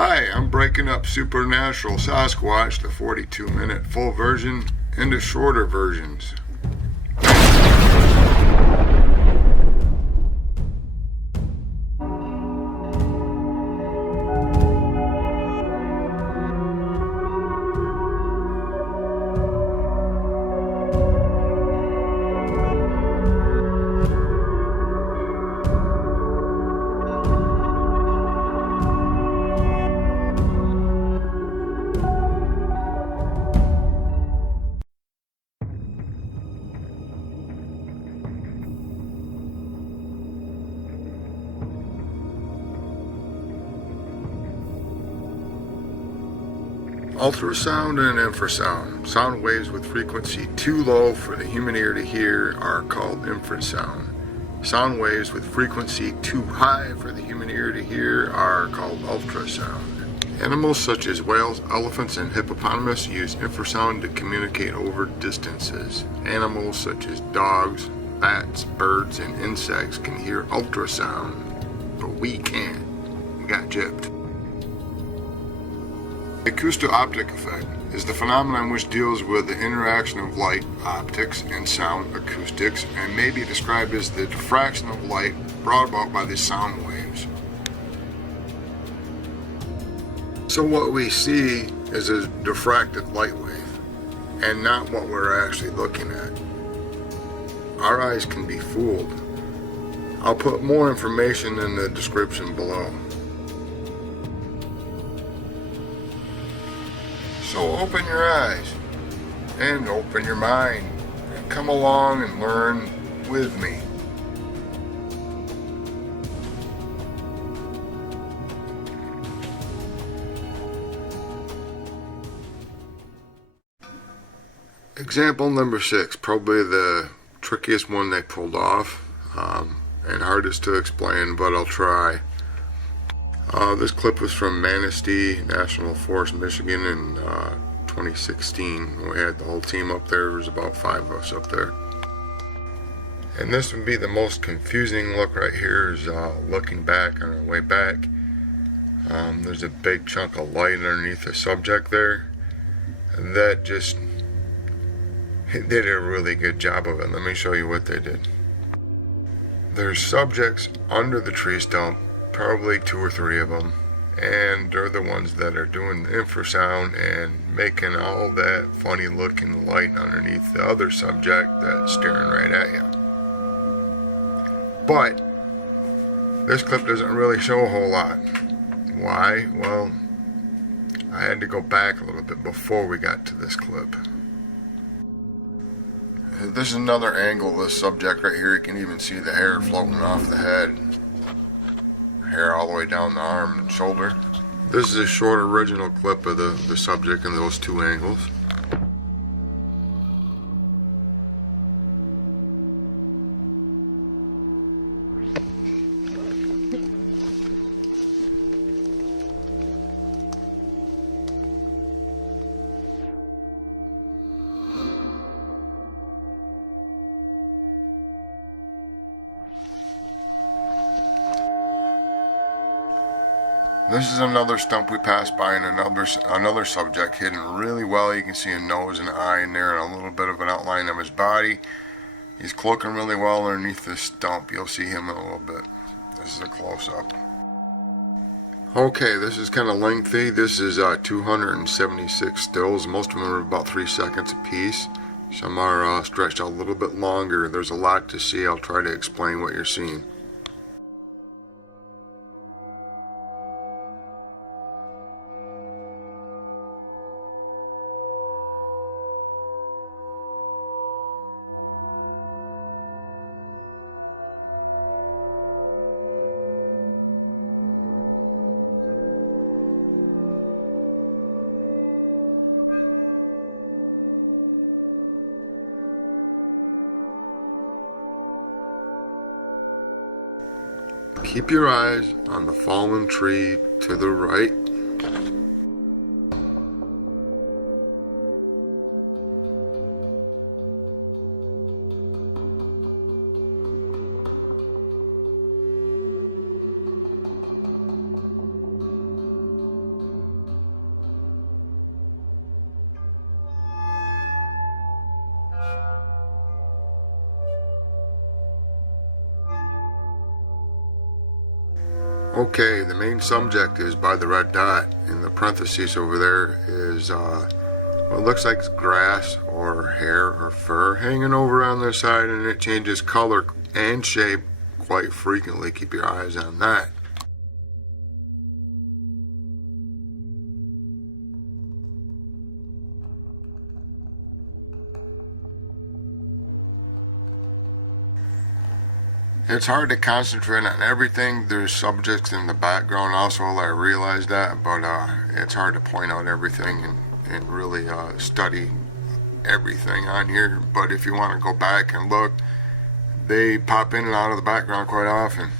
Hi, I'm breaking up Supernatural Sasquatch, the 42-minute full version, into shorter versions. Ultrasound and infrasound. Sound waves with frequency too low for the human ear to hear are called infrasound. Sound waves with frequency too high for the human ear to hear are called ultrasound. Animals such as whales, elephants, and hippopotamus use infrasound to communicate over distances. Animals such as dogs, bats, birds, and insects can hear ultrasound, but we can't. We got gypped. The acousto-optic effect is the phenomenon which deals with the interaction of light, optics, and sound, acoustics, and may be described as the diffraction of light brought about by the sound waves. So what we see is a diffracted light wave, and not what we're actually looking at. Our eyes can be fooled. I'll put more information in the description below. So open your eyes and open your mind and come along and learn with me. Example number 6, probably the trickiest one they pulled off and hardest to explain, but I'll try. This clip was from Manistee National Forest, Michigan in 2016. We had the whole team up there. There was about 5 of us up there. And this would be the most confusing look right here is looking back on our way back. There's a big chunk of light underneath the subject there. And that just, they did a really good job of it. Let me show you what they did. There's subjects under the tree stump, probably 2 or 3 of them, and they're the ones that are doing the infrasound and making all that funny looking light underneath the other subject that's staring right at you. But this clip doesn't really show a whole lot. Why? Well, I had to go back a little bit before we got to this clip. This is another angle of this subject right here. You can even see the hair floating off the head. Hair all the way down the arm and shoulder. This is a short original clip of the subject in those 2 angles. This is another stump we passed by and another subject hidden really well. You can see a nose and an eye in there and a little bit of an outline of his body. He's cloaking really well underneath this stump. You'll see him in a little bit. This is a close-up. Okay, this is kind of lengthy. This is 276 stills. Most of them are about 3 seconds a piece. Some are stretched out a little bit longer. There's a lot to see. I'll try to explain what you're seeing. Keep your eyes on the fallen tree to the right. Okay, the main subject is by the red dot. In the parentheses over there is what looks like grass or hair or fur hanging over on the side, and it changes color and shape quite frequently. Keep your eyes on that. It's hard to concentrate on everything. There's subjects in the background also, I realize that, but it's hard to point out everything and really study everything on here. But if you want to go back and look, they pop in and out of the background quite often.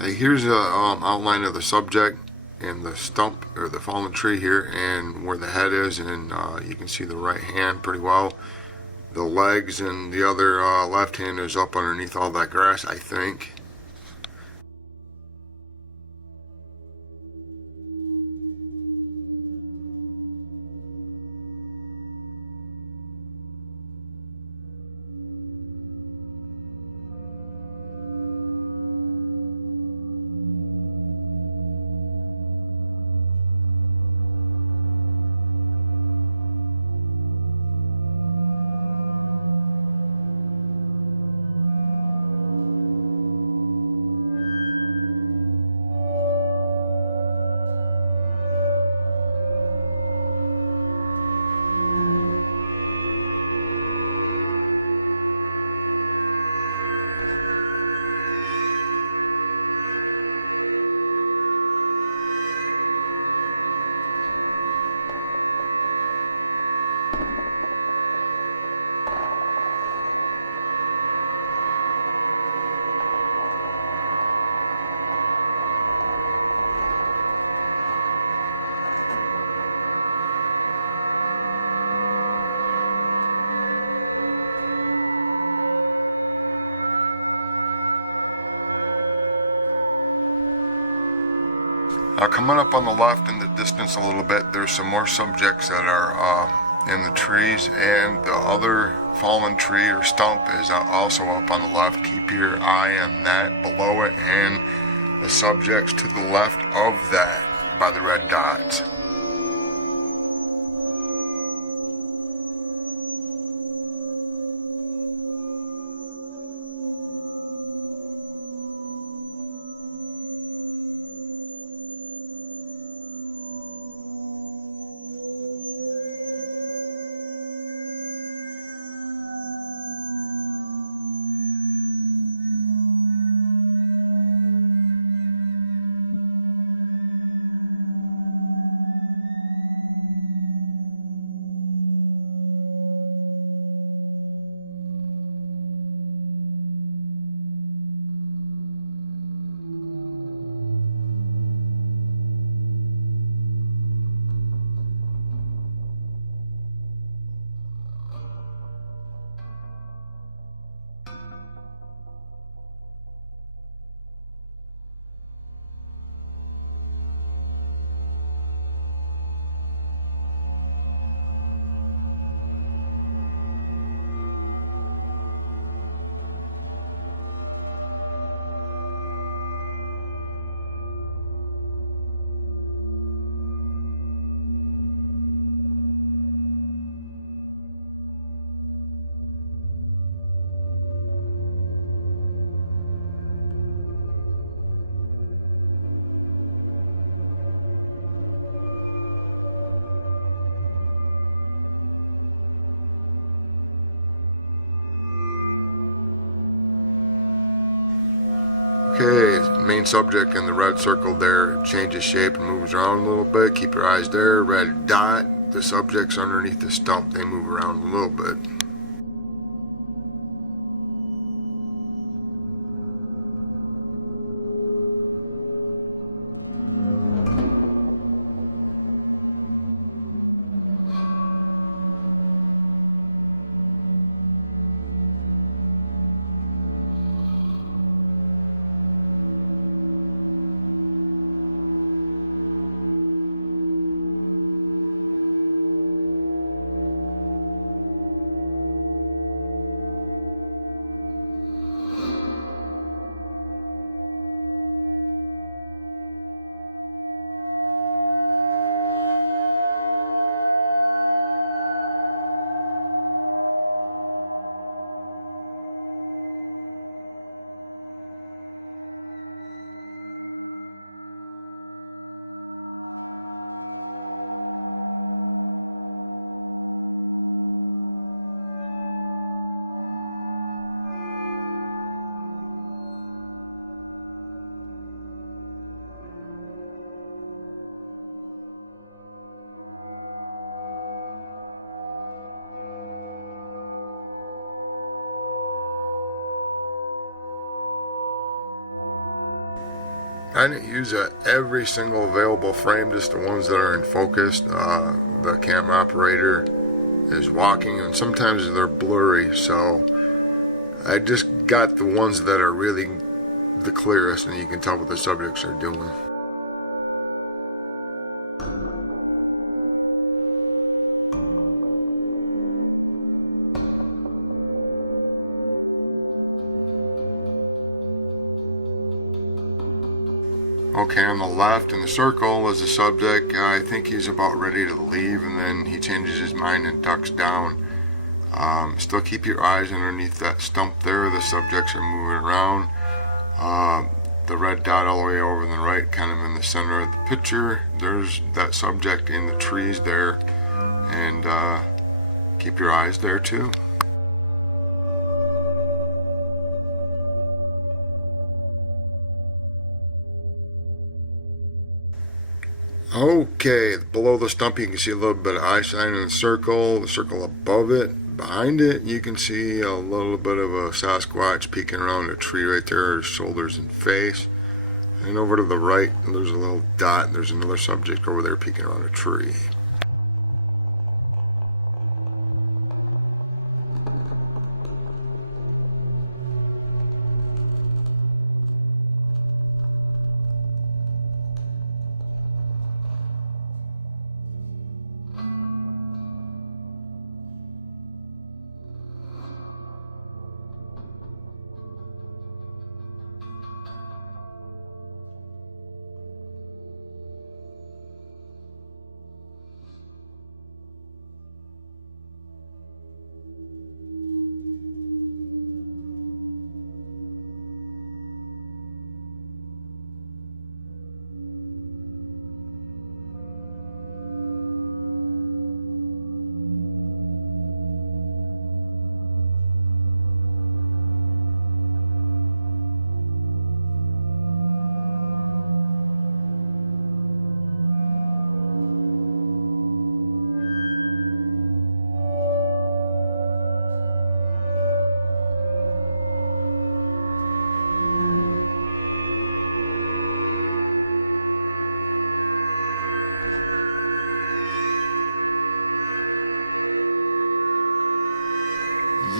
Hey, here's an outline of the subject and the stump or the fallen tree here, and where the head is, and you can see the right hand pretty well. The legs and the other left hand is up underneath all that grass, I think. Coming up on the left in the distance a little bit, there's some more subjects that are in the trees, and the other fallen tree or stump is also up on the left. Keep your eye on that below it, and the subjects to the left of that by the red dots. Okay, main subject in the red circle there changes shape and moves around a little bit. Keep your eyes there. Red dot, the subjects underneath the stump, they move around a little bit. I didn't use every single available frame, just the ones that are in focus. The camera operator is walking and sometimes they're blurry, so I just got the ones that are really the clearest and you can tell what the subjects are doing. Okay, on the left in the circle is the subject. I think he's about ready to leave, and then he changes his mind and ducks down. Still keep your eyes underneath that stump there. The subjects are moving around. The red dot all the way over on the right, kind of in the center of the picture. There's that subject in the trees there, and keep your eyes there too. Okay, below the stump you can see a little bit of eye shine in the circle above it. Behind it you can see a little bit of a Sasquatch peeking around a tree right there, his shoulders and face. And over to the right there's a little dot, there's another subject over there peeking around a tree.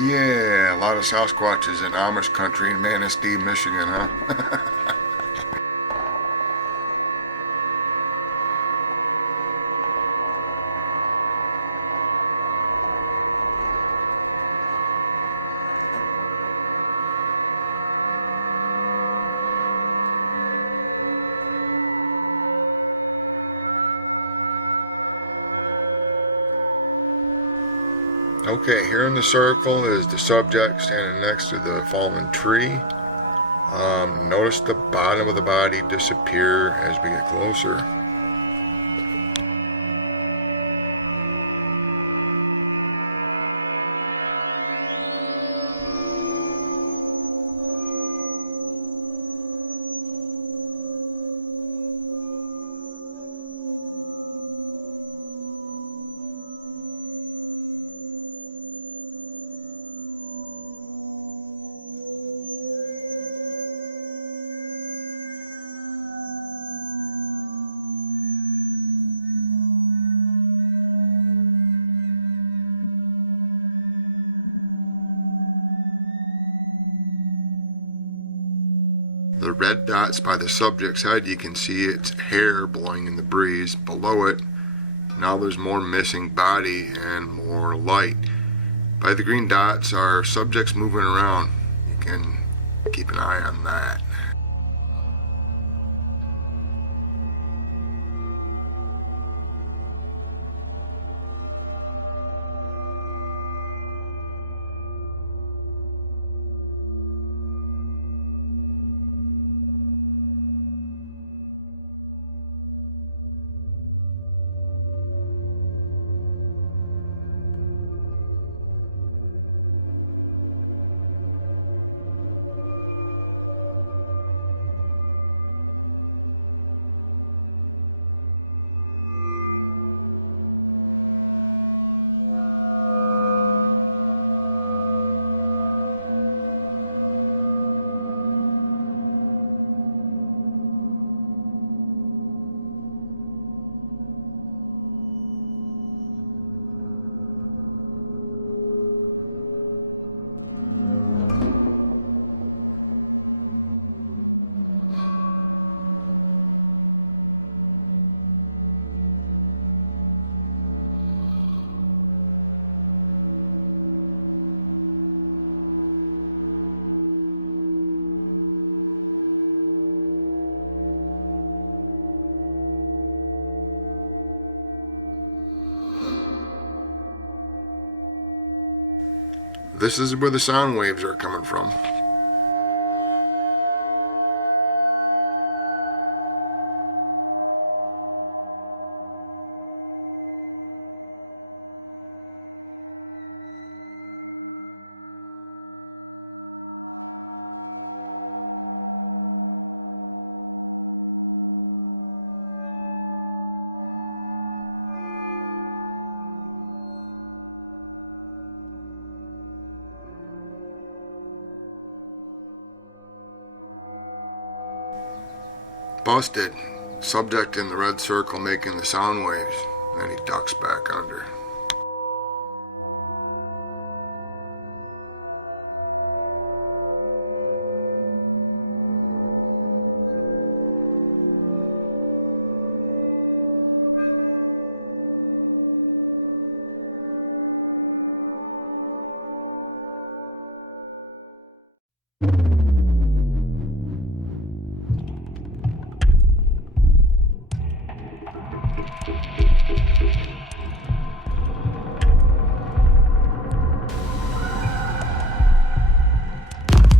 Yeah, a lot of Sasquatches in Amish country in Manistee, Michigan, huh? Okay, here in the circle is the subject standing next to the fallen tree. Notice the bottom of the body disappear as we get closer. The red dots by the subject's head, you can see its hair blowing in the breeze. Below it, now there's more missing body and more light. By the green dots are subjects moving around. You can keep an eye on that. this is where the sound waves are coming from. Busted. Subject in the red circle making the sound waves. Then he ducks back under.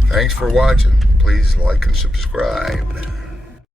Thanks for watching. Please like and subscribe.